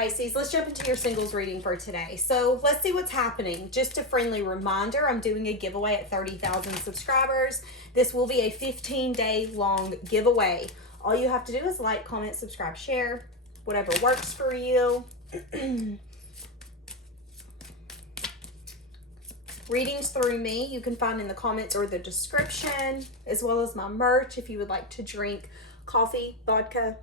Pisces. Let's jump into your singles reading for today. So let's see what's happening. Just a friendly reminder, I'm doing a giveaway at 30,000 subscribers. This will be a 15-day long giveaway. All you have to do is like, comment, subscribe, share, whatever works for you. Readings through me you can find in the comments or the description, as well as my merch if you would like to drink coffee, vodka,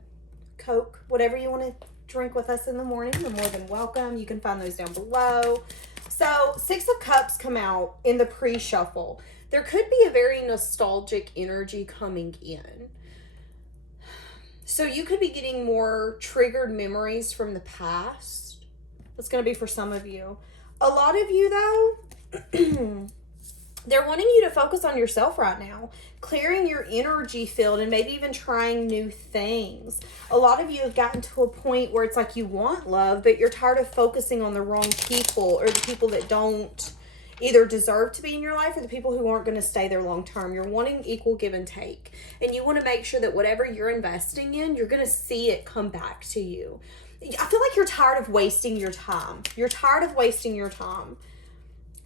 Coke, whatever you want to drink with us in the morning. You're more than welcome. You can find those down below. So 6 of Cups come out in the pre-shuffle. There could be a very nostalgic energy coming in. So you could be getting more triggered memories from the past. That's going to be for some of you. A lot of you, though, they're wanting you to focus on yourself right now, clearing your energy field and maybe even trying new things. A lot of you have gotten to a point where it's like you want love, but you're tired of focusing on the wrong people, or the people that don't either deserve to be in your life, or the people who aren't going to stay there long term. You're wanting equal give and take, and you want to make sure that whatever you're investing in, you're going to see it come back to you. I feel like you're tired of wasting your time. You're tired of wasting your time.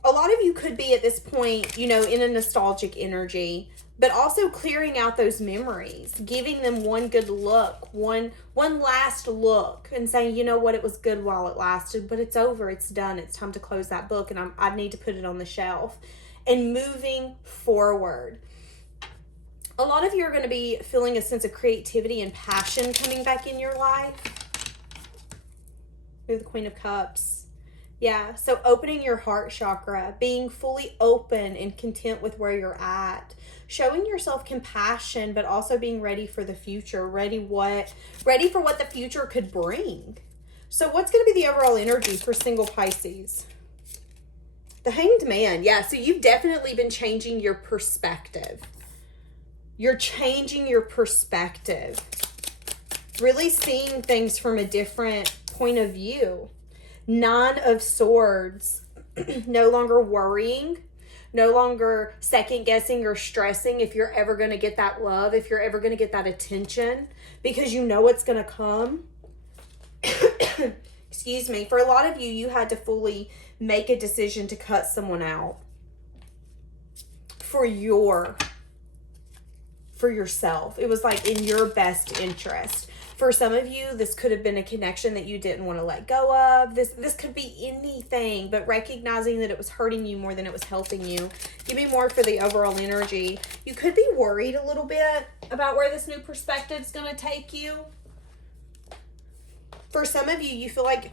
A lot of you could be at this point, you know, in a nostalgic energy, but also clearing out those memories, giving them one good look, one last look, and saying, you know what, it was good while it lasted, but it's over, it's done, it's time to close that book, and I need to put it on the shelf, and moving forward. A lot of you are going to be feeling a sense of creativity and passion coming back in your life. You're the Queen of Cups. Yeah, so opening your heart chakra, being fully open and content with where you're at, showing yourself compassion, but also being ready for the future, ready for what the future could bring. So what's going to be the overall energy for single Pisces? The Hanged Man. Yeah, so you've definitely been changing your perspective. You're changing your perspective. Really seeing things from a different point of view. 9 of Swords, no longer worrying, no longer second guessing or stressing if you're ever going to get that love, if you're ever going to get that attention, because you know it's going to come. Excuse me. For a lot of you, you had to fully make a decision to cut someone out for yourself. It was like in your best interest. For some of you, this could have been a connection that you didn't want to let go of. This could be anything, but recognizing that it was hurting you more than it was helping you. Give me more for the overall energy. You could be worried a little bit about where this new perspective is going to take you. For some of you, you feel like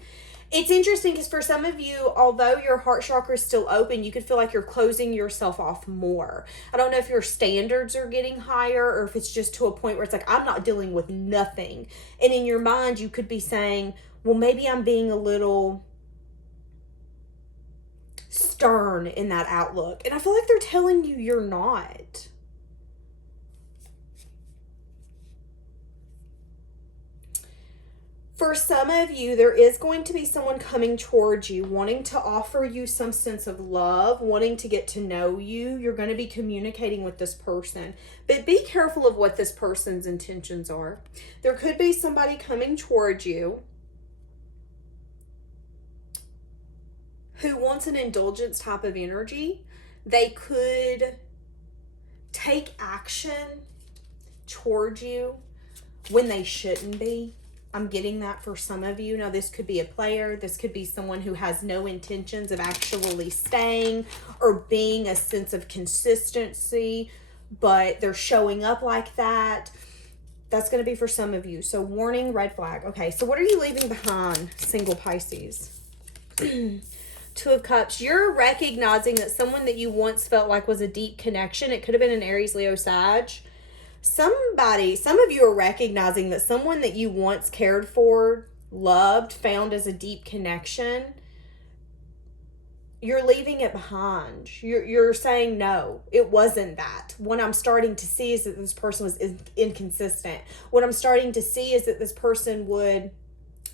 it's interesting because for some of you, although your heart chakra is still open, you could feel like you're closing yourself off more. I don't know if your standards are getting higher or if it's just to a point where it's like, I'm not dealing with nothing. And in your mind, you could be saying, well, maybe I'm being a little stern in that outlook. And I feel like they're telling you you're not. For some of you, there is going to be someone coming towards you, wanting to offer you some sense of love, wanting to get to know you. You're going to be communicating with this person, but be careful of what this person's intentions are. There could be somebody coming towards you who wants an indulgence type of energy. They could take action towards you when they shouldn't be. I'm getting that for some of you. Now, this could be a player. This could be someone who has no intentions of actually staying or being a sense of consistency, but they're showing up like that. That's going to be for some of you. So warning, red flag. Okay, so what are you leaving behind, single Pisces? 2 of Cups. You're recognizing that someone that you once felt like was a deep connection. It could have been an Aries, Leo, Sag. Some of you are recognizing that someone that you once cared for, loved, found as a deep connection, you're leaving it behind. You're saying, no, it wasn't that. What I'm starting to see is that this person was inconsistent. What I'm starting to see is that this person would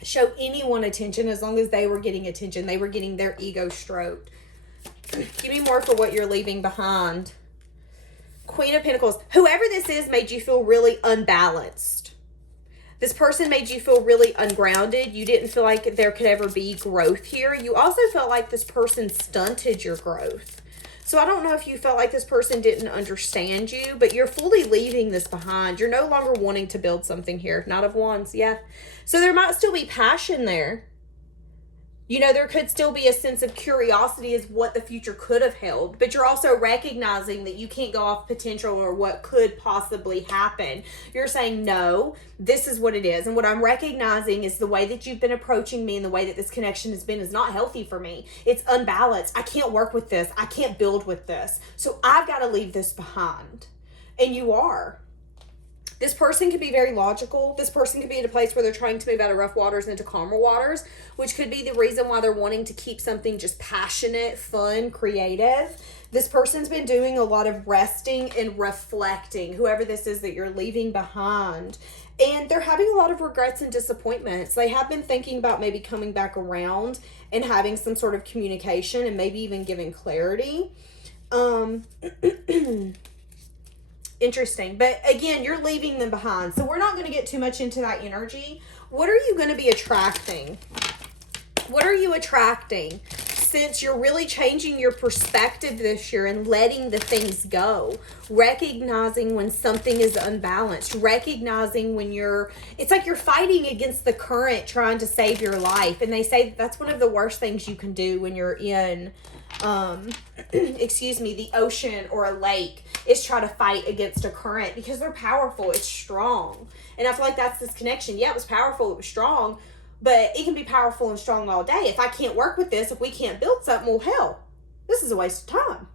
show anyone attention as long as they were getting attention. They were getting their ego stroked. Give me more for what you're leaving behind. Queen of Pentacles. Whoever this is made you feel really unbalanced. This person made you feel really ungrounded. You didn't feel like there could ever be growth here. You also felt like this person stunted your growth. So I don't know if you felt like this person didn't understand you, but you're fully leaving this behind. You're no longer wanting to build something here. Knight of Wands, yeah. So there might still be passion there. You know, there could still be a sense of curiosity as what the future could have held, but you're also recognizing that you can't go off potential or what could possibly happen. You're saying, no, this is what it is. And what I'm recognizing is the way that you've been approaching me and the way that this connection has been is not healthy for me. It's unbalanced. I can't work with this. I can't build with this. So I've got to leave this behind. And you are. This person could be very logical. This person could be at a place where they're trying to move out of rough waters into calmer waters, which could be the reason why they're wanting to keep something just passionate, fun, creative. This person's been doing a lot of resting and reflecting, whoever this is that you're leaving behind. And they're having a lot of regrets and disappointments. They have been thinking about maybe coming back around and having some sort of communication and maybe even giving clarity. Interesting. But again, you're leaving them behind. So we're not going to get too much into that energy. What are you going to be attracting? What are you attracting? Since you're really changing your perspective this year and letting the things go, recognizing when something is unbalanced, recognizing when it's like you're fighting against the current trying to save your life. And they say that's one of the worst things you can do when you're in the ocean or a lake, is try to fight against a current, because they're powerful. It's strong. And I feel like that's this connection. Yeah, it was powerful. It was strong, but it can be powerful and strong all day. If I can't work with this, if we can't build something, well, hell, this is a waste of time.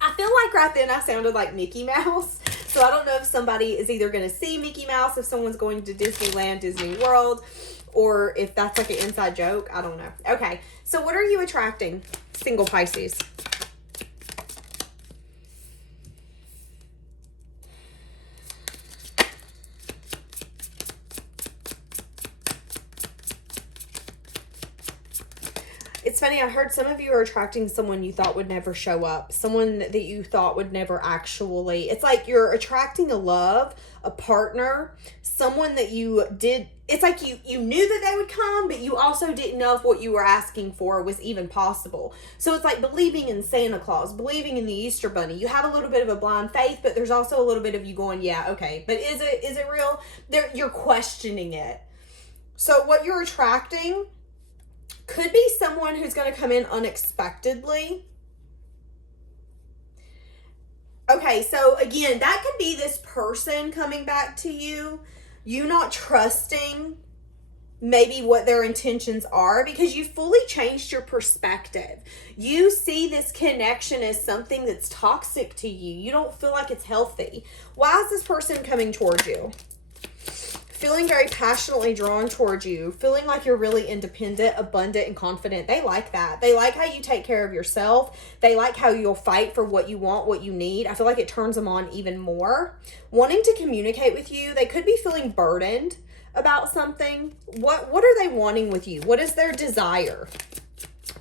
I feel like right then I sounded like Mickey Mouse. So I don't know if somebody is either going to see Mickey Mouse, if someone's going to Disneyland, Disney World, or if that's like an inside joke. I don't know. Okay, so what are you attracting, single Pisces? It's funny, I heard some of you are attracting someone you thought would never show up. Someone that you thought would never actually... It's like you're attracting a love, a partner, someone that you did... It's like you knew that they would come, but you also didn't know if what you were asking for was even possible. So it's like believing in Santa Claus, believing in the Easter Bunny. You have a little bit of a blind faith, but there's also a little bit of you going, yeah, okay, but is it real? You're questioning it. So what you're attracting could be someone who's going to come in unexpectedly. Okay, so again, that could be this person coming back to you, you not trusting maybe what their intentions are, because you fully changed your perspective. You see this connection as something that's toxic to you. You don't feel like it's healthy. Why is this person coming towards you? Feeling very passionately drawn towards you, feeling like you're really independent, abundant, and confident. They like that. They like how you take care of yourself. They like how you'll fight for what you want, what you need. I feel like it turns them on even more. Wanting to communicate with you. They could be feeling burdened about something. What are they wanting with you? What is their desire?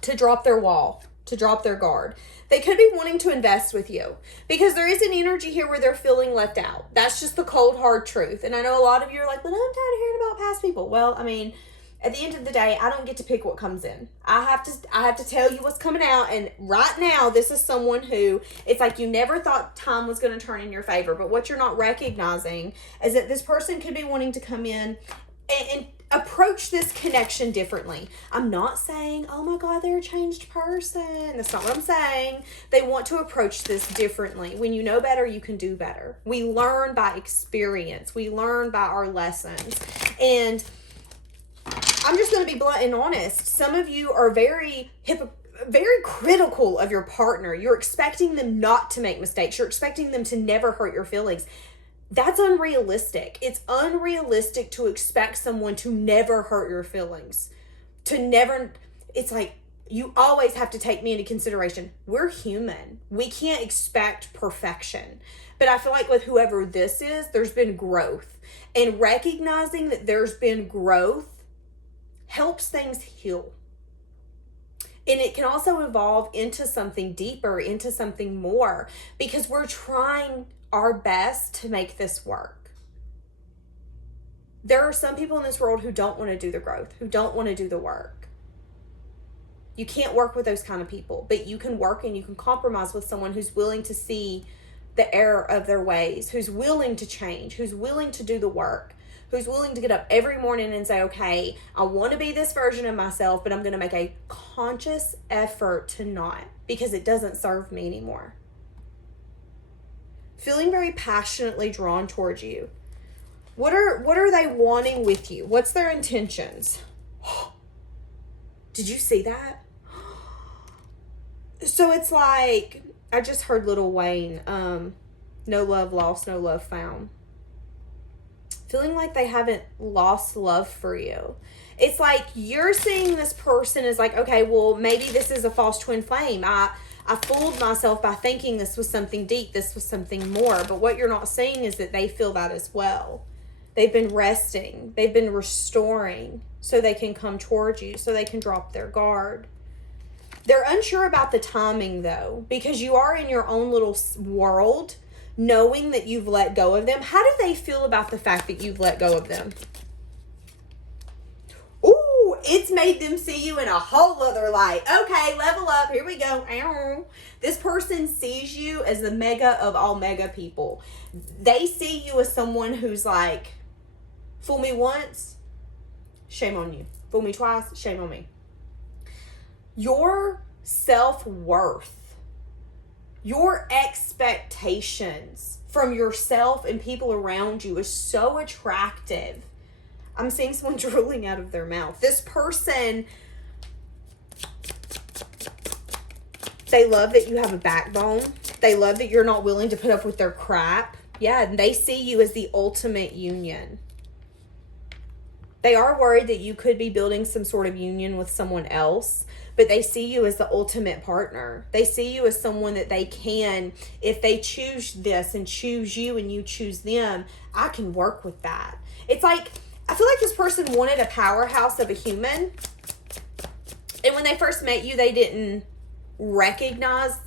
To drop their wall, to drop their guard. They could be wanting to invest with you, because there is an energy here where they're feeling left out. That's just the cold, hard truth. And I know a lot of you are like, but I'm tired of hearing about past people. Well, I mean, at the end of the day, I don't get to pick what comes in. I have to tell you what's coming out. And right now, this is someone who, it's like you never thought time was going to turn in your favor. But what you're not recognizing is that this person could be wanting to come in and approach this connection differently. I'm not saying, oh my God, they're a changed person. That's not what I'm saying. They want to approach this differently. When you know better, you can do better. We learn by experience. We learn by our lessons. And I'm just going to be blunt and honest. Some of you are very critical of your partner. You're expecting them not to make mistakes. You're expecting them to never hurt your feelings. That's unrealistic. It's unrealistic to expect someone to never hurt your feelings. It's like, you always have to take me into consideration. We're human. We can't expect perfection. But I feel like with whoever this is, there's been growth. And recognizing that there's been growth helps things heal. And it can also evolve into something deeper, into something more, because we're trying our best to make this work. There are some people in this world who don't want to do the growth, who don't want to do the work. You can't work with those kind of people, but you can work and you can compromise with someone who's willing to see the error of their ways, who's willing to change, who's willing to do the work, who's willing to get up every morning and say, okay, I want to be this version of myself, but I'm going to make a conscious effort to not, because it doesn't serve me anymore. Feeling very passionately drawn towards you. What are they wanting with you? What's their intentions? Did you see that? So it's like, I just heard Lil Wayne, no love lost, no love found. Feeling like they haven't lost love for you. It's like you're seeing this person as like, okay, well, maybe this is a false twin flame. I fooled myself by thinking this was something deep, this was something more. But what you're not seeing is that they feel that as well. They've been resting. They've been restoring so they can come towards you, so they can drop their guard. They're unsure about the timing, though, because you are in your own little world, knowing that you've let go of them. How do they feel about the fact that you've let go of them? Ooh, it's made them see you in a whole other light. Okay, level up. Here we go. Ow. This person sees you as the mega of all mega people. They see you as someone who's like, fool me once, shame on you. Fool me twice, shame on me. Your self-worth, your expectations from yourself and people around you is so attractive. I'm seeing someone drooling out of their mouth. This person, they love that you have a backbone. They love that you're not willing to put up with their crap. Yeah, and they see you as the ultimate union. They are worried that you could be building some sort of union with someone else, but they see you as the ultimate partner. They see you as someone that they can, if they choose this and choose you and you choose them, I can work with that. It's like, I feel like this person wanted a powerhouse of a human. And when they first met you, they didn't recognize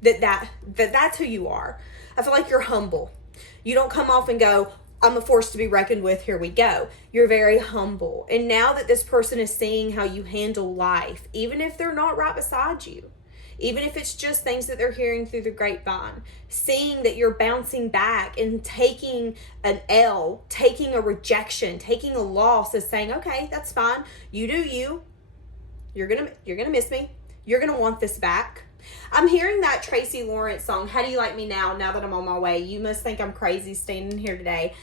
that's who you are. I feel like you're humble. You don't come off and go, I'm a force to be reckoned with, here we go. You're very humble. And now that this person is seeing how you handle life, even if they're not right beside you, even if it's just things that they're hearing through the grapevine, seeing that you're bouncing back and taking an L, taking a rejection, taking a loss, as saying, okay, that's fine. You do you. You're gonna miss me. You're gonna want this back. I'm hearing that Tracy Lawrence song, How Do You Like Me Now that I'm on my way? You must think I'm crazy standing here today.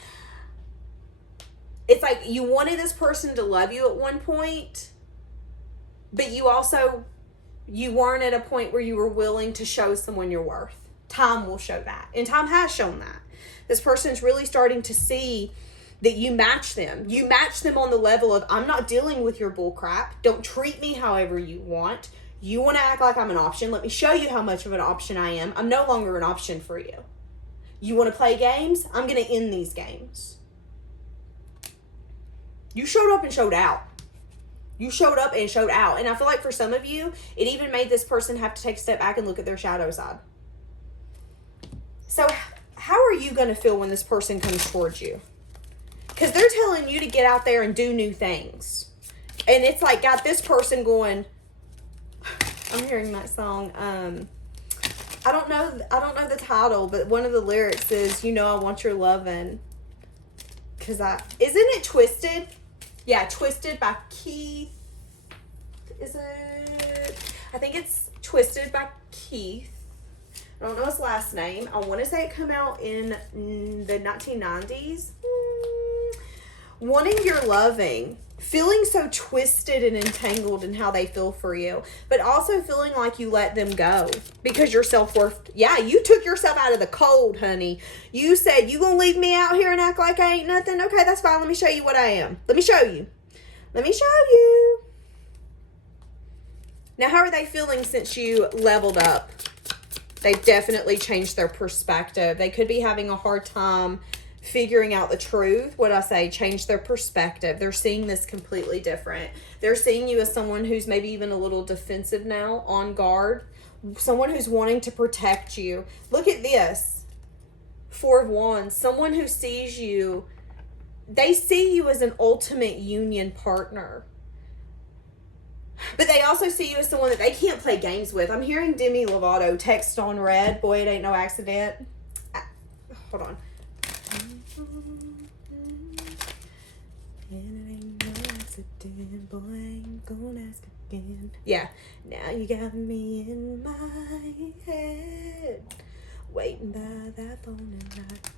It's like you wanted this person to love you at one point, but you weren't at a point where you were willing to show someone your worth. Time will show that. And time has shown that. This person's really starting to see that you match them. You match them on the level of, I'm not dealing with your bull crap. Don't treat me however you want. You want to act like I'm an option. Let me show you how much of an option I am. I'm no longer an option for you. You want to play games? I'm going to end these games. You showed up and showed out. You showed up and showed out. And I feel like for some of you, it even made this person have to take a step back and look at their shadow side. So how are you going to feel when this person comes towards you? Because they're telling you to get out there and do new things. And it's like got this person going, I'm hearing that song. I don't know the title, but one of the lyrics is, you know, I want your lovin'. Isn't it Twisted? Yeah, Twisted by Keith. Is it? I think it's Twisted by Keith. I don't know his last name. I want to say it came out in the 1990s. Wanting your loving. Feeling so twisted and entangled in how they feel for you, but also feeling like you let them go because your self-worth, yeah, you took yourself out of the cold, honey. You said, you gonna leave me out here and act like I ain't nothing? Okay, that's fine. Let me show you what I am. Let me show you. Now, how are they feeling since you leveled up? They've definitely changed their perspective. They could be having a hard time figuring out the truth. What I say, change their perspective. They're seeing this completely different. They're seeing you as someone who's maybe even a little defensive now, on guard, someone who's wanting to protect you. Look at this. Four of Wands, someone who sees you, they see you as an ultimate union partner. But they also see you as someone that they can't play games with. I'm hearing Demi Lovato, text on red. Boy, it ain't no accident. Hold on. And it ain't no accident. Boy, I ain't gonna ask again. Yeah. Now you got me in my head. Waiting by that phone at night.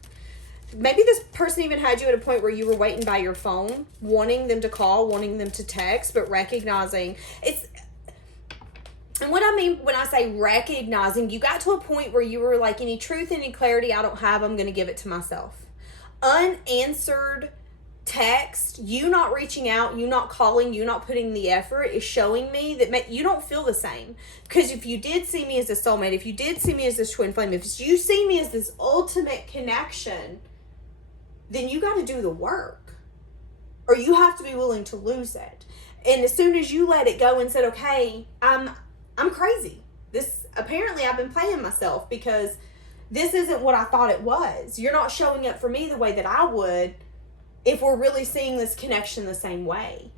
Maybe this person even had you at a point where you were waiting by your phone, wanting them to call, wanting them to text, but recognizing it's... And what I mean when I say recognizing, you got to a point where you were like, any truth, any clarity I don't have, I'm going to give it to myself. Unanswered text, you not reaching out, you not calling, you not putting the effort is showing me that you don't feel the same. Because if you did see me as a soulmate, if you did see me as this twin flame, if you see me as this ultimate connection, then you got to do the work, or you have to be willing to lose it. And as soon as you let it go and said, okay, I'm crazy. This, apparently I've been playing myself because this isn't what I thought it was. You're not showing up for me the way that I would if we're really seeing this connection the same way.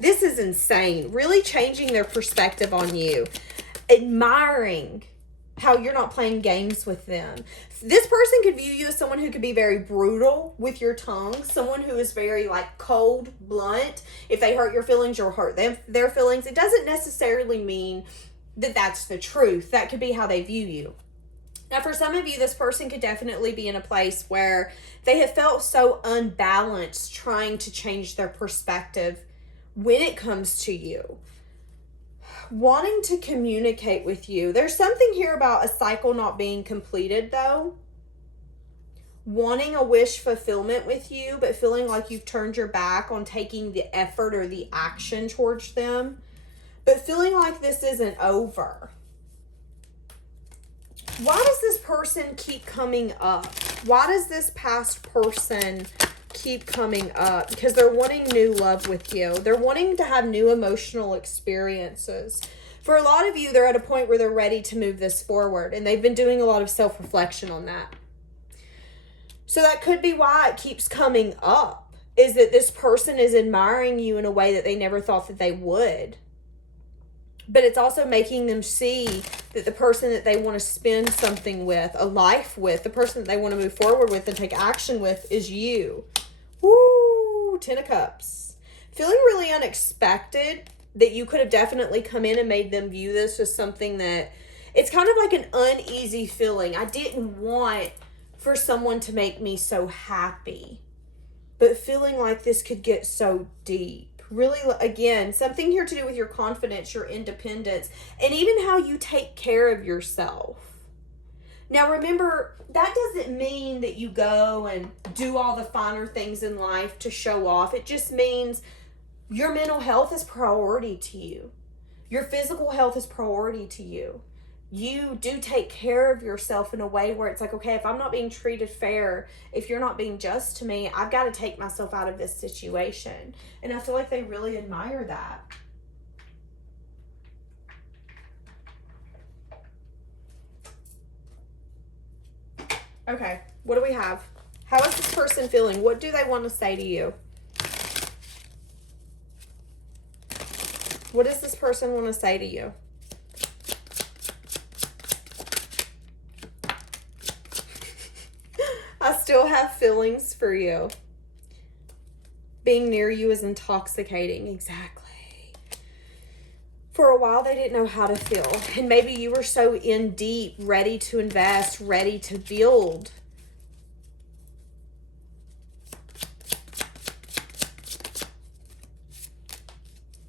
This is insane. Really changing their perspective on you. Admiring how you're not playing games with them. This person could view you as someone who could be very brutal with your tongue. Someone who is very like cold, blunt. If they hurt your feelings, you'll hurt their feelings. It doesn't necessarily mean that that's the truth. That could be how they view you. Now, for some of you, this person could definitely be in a place where they have felt so unbalanced trying to change their perspective when it comes to you. Wanting to communicate with you. There's something here about a cycle not being completed, though. Wanting a wish fulfillment with you, but feeling like you've turned your back on taking the effort or the action towards them. But feeling like this isn't over. Why does this person keep coming up? Why does this past person keep coming up? Because they're wanting new love with you. They're wanting to have new emotional experiences. For a lot of you, they're at a point where they're ready to move this forward, and they've been doing a lot of self-reflection on that. So that could be why it keeps coming up, is that this person is admiring you in a way that they never thought that they would. But it's also making them see that the person that they want to spend something with, a life with, the person that they want to move forward with and take action with is you. Woo! 10 of Cups. Feeling really unexpected that you could have definitely come in and made them view this as something that... It's kind of like an uneasy feeling. I didn't want for someone to make me so happy. But feeling like this could get so deep. Really, again, something here to do with your confidence, your independence, and even how you take care of yourself. Now, remember, that doesn't mean that you go and do all the finer things in life to show off. It just means your mental health is priority to you. Your physical health is priority to you. You do take care of yourself in a way where it's like, okay, if I'm not being treated fair, if you're not being just to me, I've got to take myself out of this situation. And I feel like they really admire that. Okay, what do we have? How is this person feeling? What do they want to say to you? What does this person want to say to you? I still have feelings for you. Being near you is intoxicating. Exactly. For a while, they didn't know how to feel. And maybe you were so in deep, ready to invest, ready to build.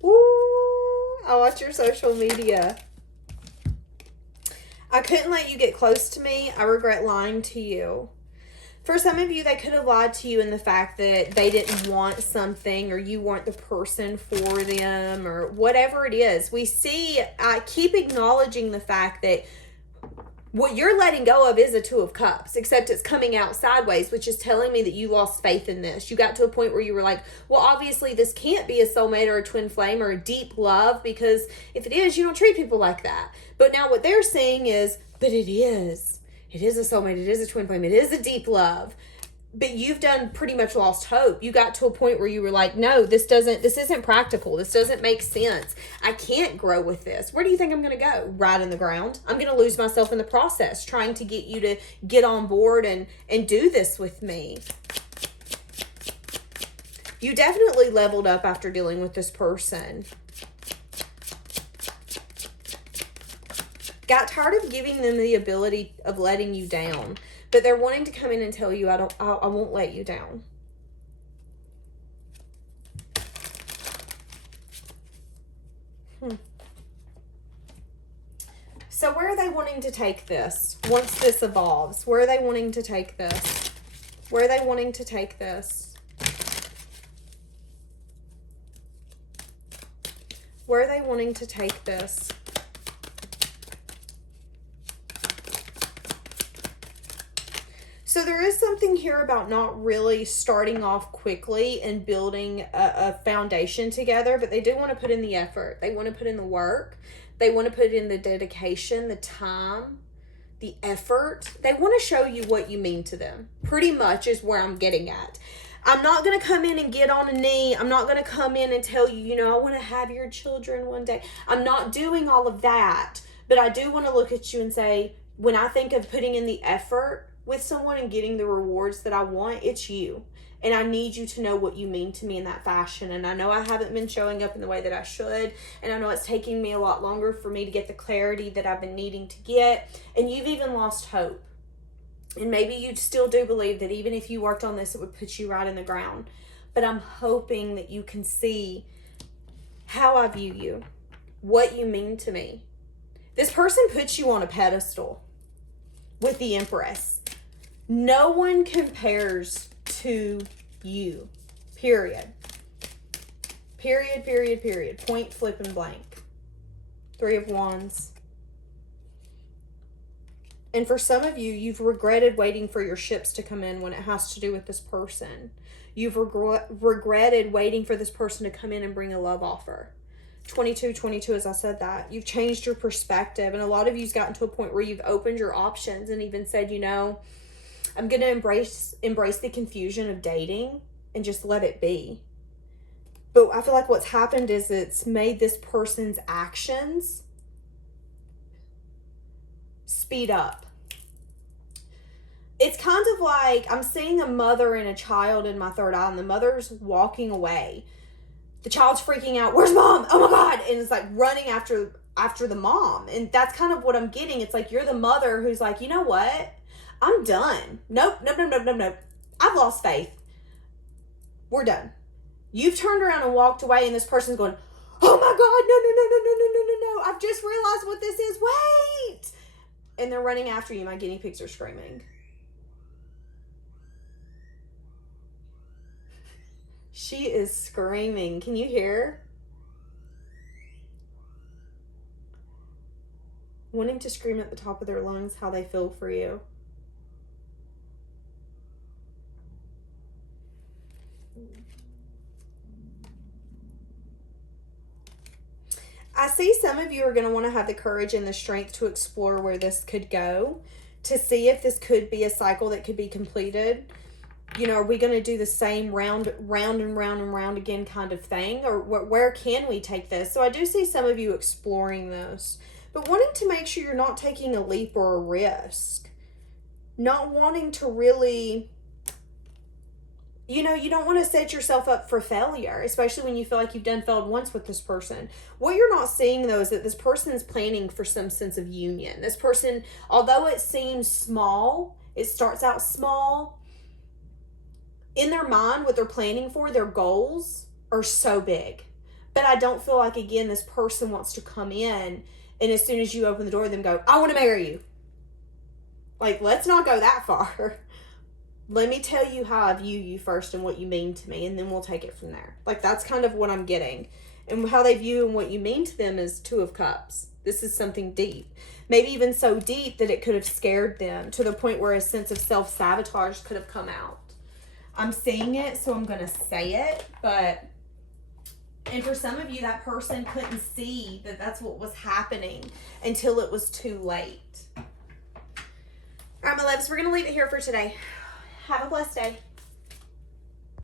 Ooh, I watch your social media. I couldn't let you get close to me. I regret lying to you. For some of you, they could have lied to you in the fact that they didn't want something or you weren't the person for them or whatever it is. We see, I keep acknowledging the fact that What you're letting go of is a Two of Cups, except it's coming out sideways, which is telling me that you lost faith in this. You got to a point where you were like, well, obviously this can't be a soulmate or a twin flame or a deep love, because if it is, you don't treat people like that. But now what they're saying is, but it is. It is a soulmate. It is a twin flame. It is a deep love. But you've done pretty much lost hope. You got to a point where you were like, no, this isn't practical. This doesn't make sense. I can't grow with this. Where do you think I'm going to go? Right in the ground. I'm going to lose myself in the process trying to get you to get on board and do this with me. You definitely leveled up after dealing with this person. Got tired of giving them the ability of letting you down. But they're wanting to come in and tell you, I won't let you down. So where are they wanting to take this once this evolves? Where are they wanting to take this? Where are they wanting to take this? Where are they wanting to take this? So there is something here about not really starting off quickly and building a foundation together, but they do want to put in the effort. They want to put in the work. They want to put in the dedication, the time, the effort. They want to show you what you mean to them. Pretty much is where I'm getting at. I'm not going to come in and get on a knee. I'm not going to come in and tell you, I want to have your children one day. I'm not doing all of that. But I do want to look at you and say, when I think of putting in the effort with someone and getting the rewards that I want, it's you. And I need you to know what you mean to me in that fashion. And I know I haven't been showing up in the way that I should. And I know it's taking me a lot longer for me to get the clarity that I've been needing to get. And you've even lost hope. And maybe you still do believe that even if you worked on this, it would put you right in the ground. But I'm hoping that you can see how I view you, what you mean to me. This person puts you on a pedestal with the Empress. No one compares to you. Period. Period, period, period. Point, flip, and blank. Three of Wands. And for some of you, you've regretted waiting for your ships to come in when it has to do with this person. You've regretted waiting for this person to come in and bring a love offer. 22, as I said that. You've changed your perspective. And a lot of you's gotten to a point where you've opened your options and even said, I'm going to embrace the confusion of dating and just let it be. But I feel like what's happened is it's made this person's actions speed up. It's kind of like I'm seeing a mother and a child in my third eye, and the mother's walking away. The child's freaking out. Where's mom? Oh my God. And it's like running after the mom. And that's kind of what I'm getting. It's like you're the mother who's like, you know what? I'm done. Nope. I've lost faith. We're done. You've turned around and walked away, and this person's going, oh my God, no. I've just realized what this is. Wait. And they're running after you. My guinea pigs are screaming. She is screaming. Can you hear? Wanting to scream at the top of their lungs how they feel for you. I see some of you are going to want to have the courage and the strength to explore where this could go, to see if this could be a cycle that could be completed. Are we going to do the same round again kind of thing? Or where can we take this? So I do see some of you exploring this, but wanting to make sure you're not taking a leap or a risk. Not wanting to really, you don't want to set yourself up for failure, especially when you feel like you've failed once with this person. What you're not seeing, though, is that this person is planning for some sense of union. This person, although it seems small, it starts out small. In their mind, what they're planning for, their goals are so big. But I don't feel like, again, this person wants to come in and as soon as you open the door, them go, I want to marry you. Like, let's not go that far. Let me tell you how I view you first and what you mean to me, and then we'll take it from there. Like, that's kind of what I'm getting. And how they view and what you mean to them is Two of Cups. This is something deep. Maybe even so deep that it could have scared them to the point where a sense of self-sabotage could have come out. I'm seeing it, so I'm going to say it, but... And for some of you, that person couldn't see that that's what was happening until it was too late. All right, my loves, we're going to leave it here for today. Have a blessed day.